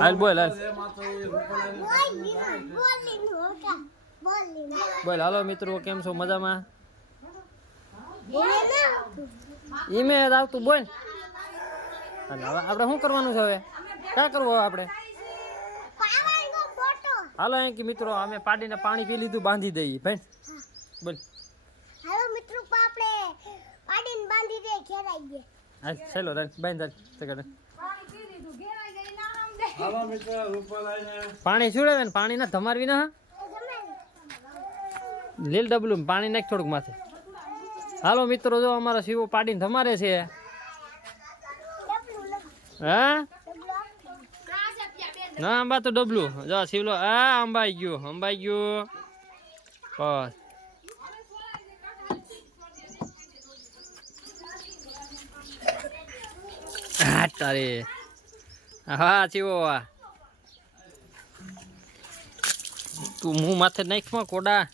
હાલ બોલ હાલ બોલ. હાલો મિત્રો, કેમ છો? મજામાં? ઈમે આવતું બોલ. હવે આપણે શું કરવાનું છે? હવે ક્યાં કરવું આપણે? હાલો એમ કે મિત્રો અમે પાડીને પાણી પી લીધું, બાંધી દઈએ ભાઈ. બોલ. હાલો મિત્રો, આપણે પાડીને બાંધી દે, ઘેરાઈ દે. હા ચાલો રાખ બાંધ તગડે. હાલો મિત્રો, ઉપર આવીને પાણી છોડે ને, પાણી ના ધમારવી ના. લીલ ડબલું પાણી નાખ થોડુંક માથે. હાલો મિત્રો, જો અમારા શિવો પાડીને ધમારે છે. હા ના અંબા તો ડબલું જો શિવલો. આ અંબાઈ ગયું, અંબાઈ ગયું. બસ તારે. હા શિવો તું મું માથે નાખમાં કોડા.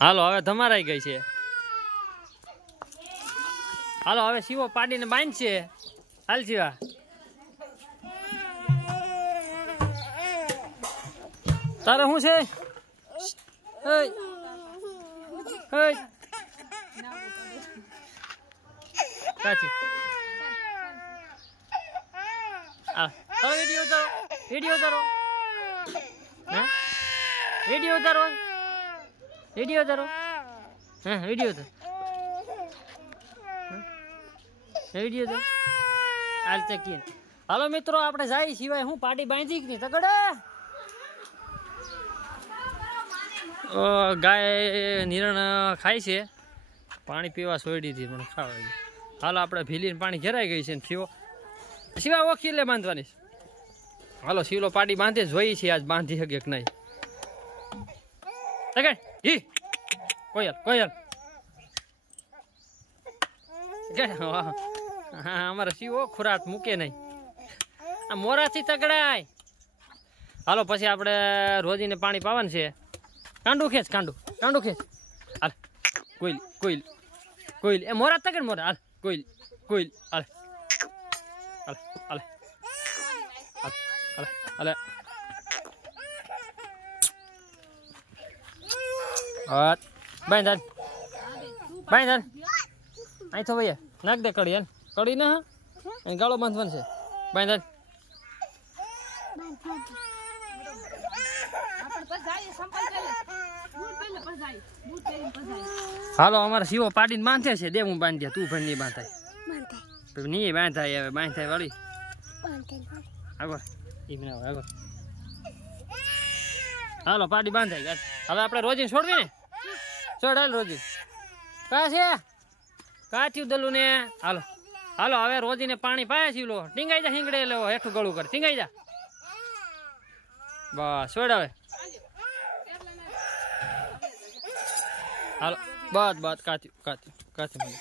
હાલો હવે ધમારાઈ ગઈ છે. હાલો હવે શિવો પાડીને બાંધશે. હાલ શિવા. તારે શું છે? કાચી વિડીયો ઉતારો, વિડીયો ઉતારો, વિડીયો ઉતારો, વિડીયો ઉતારો. હા વિડીયો ઉતારો, વિડીયો ઉતારો. હાલ ચકીએ. હાલો મિત્રો, આપણે જાય સિવાય હું પાડી બાંધી કે નહીં તગડે. ગાય નિરણ ખાય છે, પાણી પીવા છોડી હતી પણ ખાવા ગઈ. હાલો આપણે ભીલીને પાણી ઘેરાઈ ગઈ છે ને શિવો શિવા ઓખી લે બાંધવાની. હાલો શિવલો પાડી બાંધે જોઈ છે, આજ બાંધી શકે કે નહીં. ઈ કોયલ કોયલ હા અમારો શિવો ખોરાક મૂકે નહીં, આ મોરાથી તગડાય. હાલો પછી આપણે રોજીને પાણી પાવાનું છે. કાંડું ખેંચ, કાંડું કાંડું ખેંચ. હાલ કોઈલ કોઈલ કોઈલ એ મોરા તગડ મોરા. હાલ કોઈલ કોઈલ. હાલ હાલ હાલ હાલ હાલ. બાંધ હાલ બાંધ હાલ. અહીં તો ભાઈ નાખ દે કડી. હાલ કડી ના હા ગાળો બાંધવાનું છે. બાંધ હાલ. હાલો અમારા શિવો પાડીને બાંધે છે. દે હું બાંધી તું પણ નહીં બાંધાય. નહીં બાંધાય હવે બાંધાય વાળી આગળ આગળ. હાલો પાડી બાંધાય. હવે આપણે રોજી છોડવી ને. છોડ હાલ રોજી. કા છે કા થયું દલું ને. હાલો હાલો હવે રોજીને પાણી પાયા શિવલો. ટીંગાઈ જા હિંગડે લેવો હેઠું ગળું કર. ટીંગાઈ જા બસ. છોડ હવે. હાલો બસ બસ કાચી કાચી કાચી.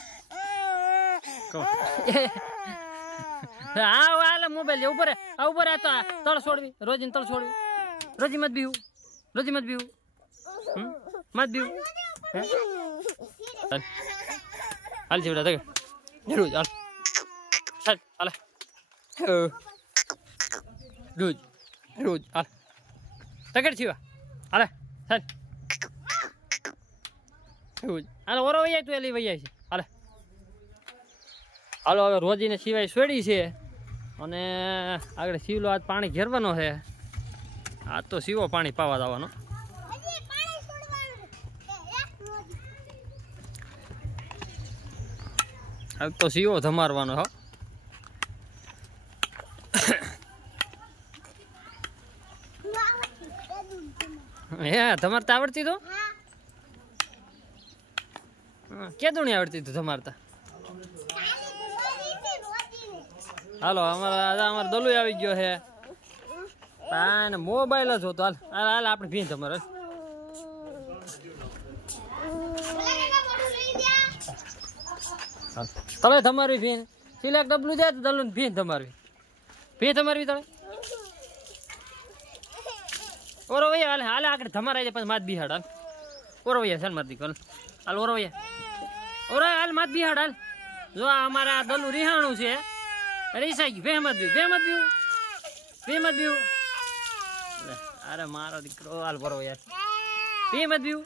હા હાલે મોબાઈલ લે ઉપર. આ ઉપર આ તો તળ છોડવી. રોજીને તળ છોડવી. રોજી મત બીવું, રોજી મત બીવું, મત બીવું. હાલ જીવડા તગડ રોજ. હાલ ચાલ હાલે રોજ રોજ. હાલ તગડ છીવા. હાલે ચાલ હાલ ઓરો વૈયા તું એલી વૈયા છે. હાલે હાલો હવે રોજીને સિવાય છોડી છે અને આગળ શિવલો આજ પાણી ઘેરવાનો છે. આજ તો શિવો પાણી પાવા જવાનો. આજ તો શિવો ધમારવાનો. હો હે ધમારતા આવડતી તો કેદું નહીં આવડતી તું ધમારતા. હાલો અમારા દલુ આવી ગયો છે. મોબાઈલ જ હોતો. હાલ હાલ આપણે ભીન તમારે. તળે તમારી ભીન સિલેક્ટ ડબલું જાય તો દલુ ભીન તમારવી. ભી તમારવી તળે ઓરો ભૈયા. હાલે હાલે આગળ ધમારાઈ જાય પછી માત બિહાડ. હાલ ઓરો ભૈયા ચાલ મારતી કલ. હાલ ઓરો ભૈયા ઓરો હાલ માત બિહાડ. હાલ જો આ અમારા દલું રિહાણું છે રીસાઈ ગયું ભેમત બીવું અરે મારો દીકરો હાલ ભરો યાર ભેમત બીવું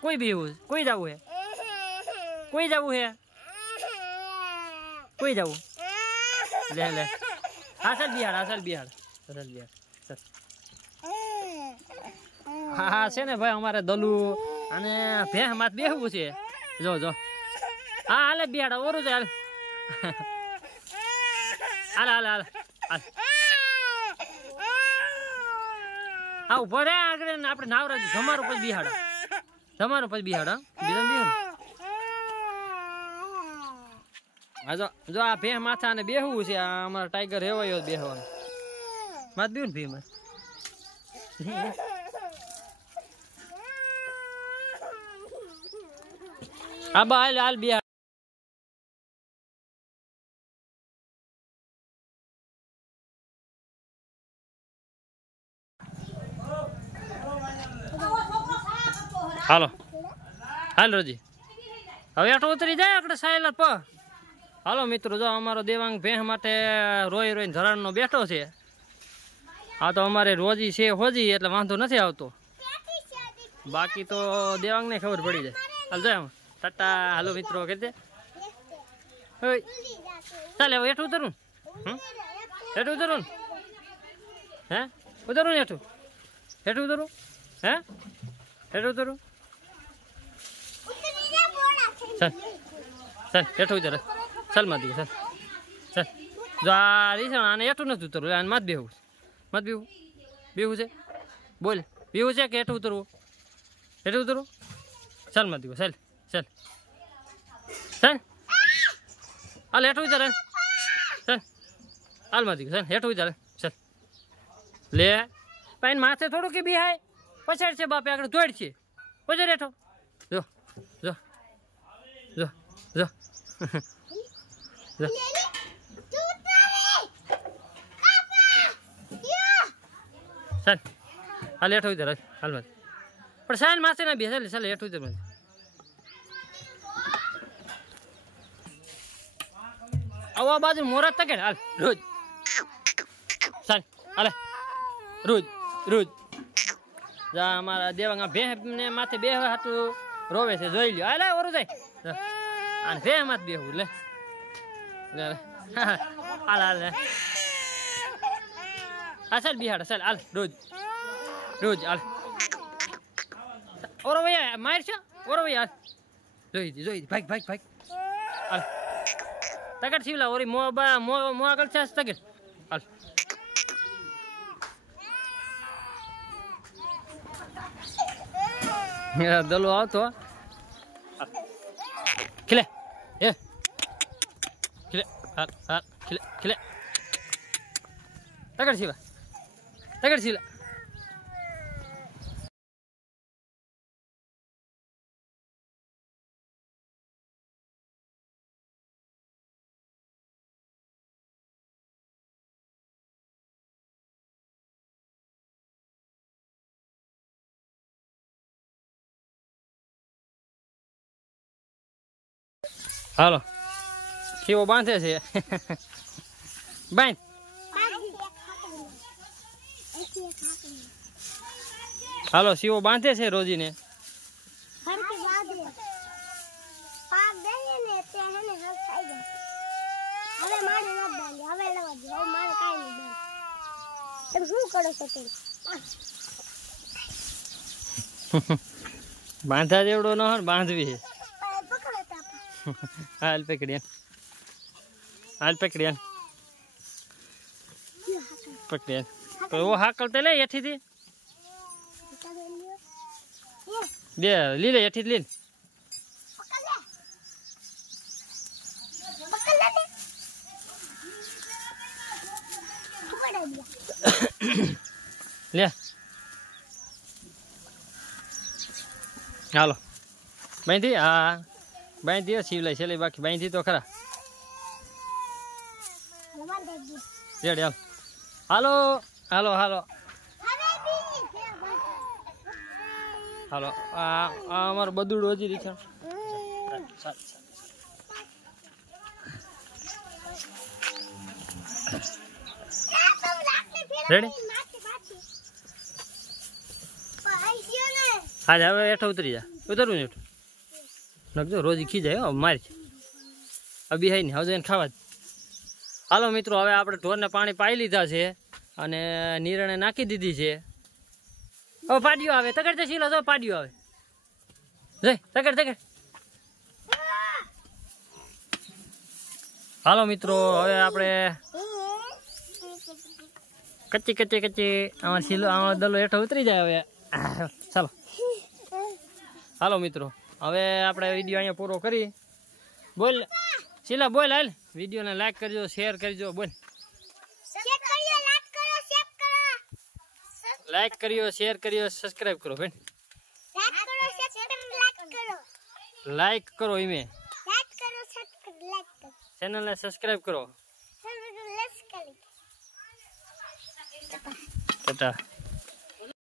કોઈ બીવું કોઈ જવું હે કોઈ જવું લે હાસલ બિહાડ હા છે ને ભાઈ અમારે દલું અને ભેહ માત બેહવું છે જો હા હાલે બિહાડ ઓરું છે હાલ હા ઉભો રે આગળ આપણે નાવરાજ તમારું પછી બિહાડ હા જો આ ભેહ માથા ને બેહવું છે આ અમારા ટાઈગર હેવાયો બેહવાનું માત બીવું ને ભી મત હા બા હાલ બિહાડ હાલ રોજી હવે આટો ઉતરી જાય આપણે સાયલા પ હાલો મિત્રો જો અમારો દેવાંગ ભેહ માટે રોઈ ધરાણનો બેઠો છે આ તો અમારે રોજી છે હોજી એટલે વાંધો નથી આવતો બાકી તો દેવાંગને ખબર પડી જાય હાલ જાય ટાટા હાલો મિત્રો કહી દે ચાલે હવે હેઠું ઉતરું હે ઉતરું હેઠું ઉતરું ચાલ હેઠું ઉતર ચાલ માં દીકરી ચાલ જો આ રીસણ આને હેઠું નથી ઉતરવું આને મત બેવું છે બોલ બેવું છે કે હેઠું ઉતરવું ચાલ માં દીકરી ચાલ હાલ હેઠું ઉતરે ચાલ હાલ માં દીકરી ચાલ હેઠું ઉતરે ચાલ લે પાઈને માથે થોડું કે બિહાય પછાડ છે બાપે આગળ દોડ છે પછી રેઠો જો ચાલ હાલ હેઠું ઉતર હાલ પણ સાલ માથે ના બે ચાલ હેઠું ઉતર આવા બાજુ મોરત તકે હાલ રોજ ચાલ હાલે રોજ જા અમારા દેવાંગા ભેહ ને માથે બે હાટું રોવે છે જોઈ લ્યો હાલે ઓરું જાય અને ભેહ માથે બેહવું લે હાલ હા ચાલ બિહાડ ચાલ હાલ રોજ હાલ ઓરો ભાઈ માર છે ઓરો ભાઈ હાલ જોઈ ભાગ હાલ તગડ શિવલા ઓરી મો આગળ છે તગડ હાલ દલો આવતો ખીલે ખીલે તગડ શિવલા હાલો શિવો બાંધે છે બાંધ હાલો શિવો બાંધે છે રોજીને બાંધા જેવડો ન હોય બાંધવી છે હાલ પકડી તો ઓ હાકલ તે લે એઠીથી દે લીલે એઠી લીલ લે હાલો બાંધી હા બાંધી શિવલાઈ છેલ્લે બાકી બાંધી તો ખરા રેડી હાલો હાલો આ અમારું બધું હજી રીખા રેડી હા હવે હેઠો ઉતરી જા ઉતરવું ને નખજો રોજી ખી જાય મારી અભી હઈ ને હવે એને ખાવા જ હાલો મિત્રો હવે આપણે ઢોરને પાણી પાઈ લીધા છે અને નીરણે નાખી દીધી છે હવે પાડ્યો આવે તગડ તે શીલો જો પાડ્યો આવે જઈ તગડ હાલો મિત્રો હવે આપણે કચ્ચી આમાં શીલો આમાં દલો હેઠો ઉતરી જાય હવે ચાલો હાલો મિત્રો હવે આપણે વિડીયો અહીંયા પૂરો કરી બોલ શીલા બોલ હાલ વિડીયોને લાઈક કરજો શેર કરજો બોલ લાઈક કર્યો શેર કર્યો સબસ્ક્રાઇબ કરો બેન લાઈક કરો ઈમે ચેનલને સબસ્ક્રાઇબ કરો ટાટા